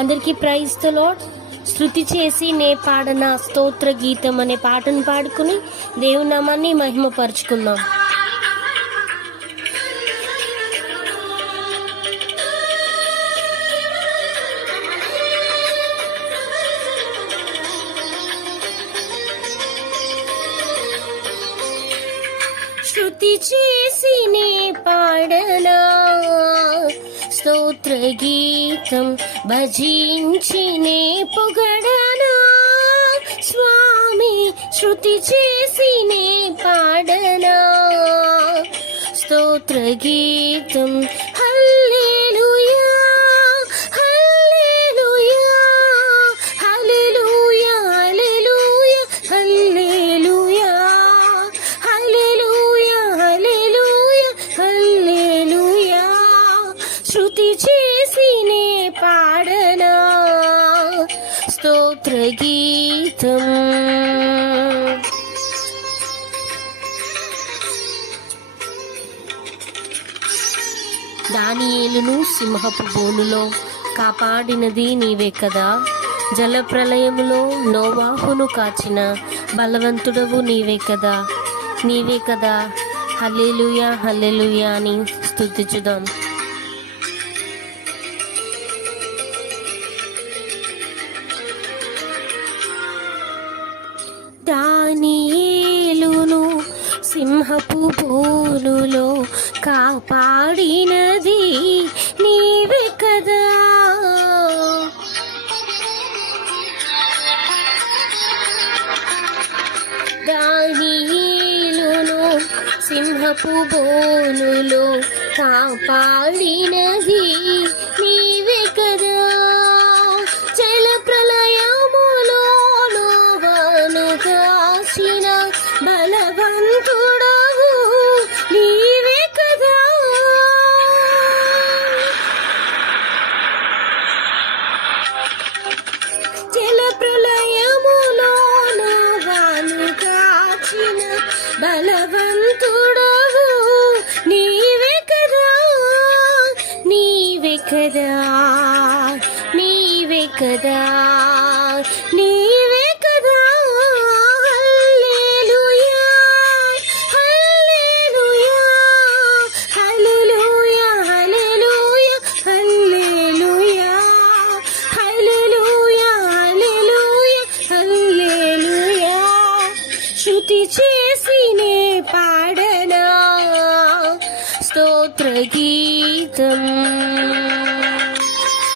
అందరికీ praise the lord. శృతి చేసి నే పాడన స్తోత్ర గీతం అనే పాటను పాడుకుని దేవుని నామాన్ని మహిమపరుచుకుందాం. శృతి చేసి నే పాడనా స్తోత్ర గీతం, భజించి నే పొగడనా స్వామి. శృతి చేసి నే పాడనా స్తోత్ర గీతం. హల్లెలూయా హల్లెలూయా హల్లెలూయా హల్లెలూయా హల్లెలూయా హల్లెలూయా హల్లెలూయా. శృతి చేసి నే పాడనా స్తోత్ర గీతం. దానియేలును సింహపు బోనులో కాపాడినది నీవే కదా. జలప్రలయములో నోవాహును కాచిన బలవంతుడవు నీవే కదా. నీవే కదా. హల్లెలూయా హల్లెలూయా అని స్తుతించుదాం. దానియేలును సింహపు బోనులో కాపాడినది నీవే కదా. దానియేలును సింహపు బోనులో కాపాడినది నీవే కదా. జల ప్రళయములో నోవాను కాచిన బలవంతుడవు నీవే కదా. జల ప్రళయములో నోవాను కాచిన బలవంతుడవు నీవే కదా. నీవే కదా. నీవే కదా. నీవే కదా. హల్లెలూయా హల్లెలూయా హల్లెలూయా హల్లెలూయా హల్లెలూయా హల్లెలూయా హల్లెలూయా. శృతి చేసి నే పాడనా స్తోత్ర గీతం.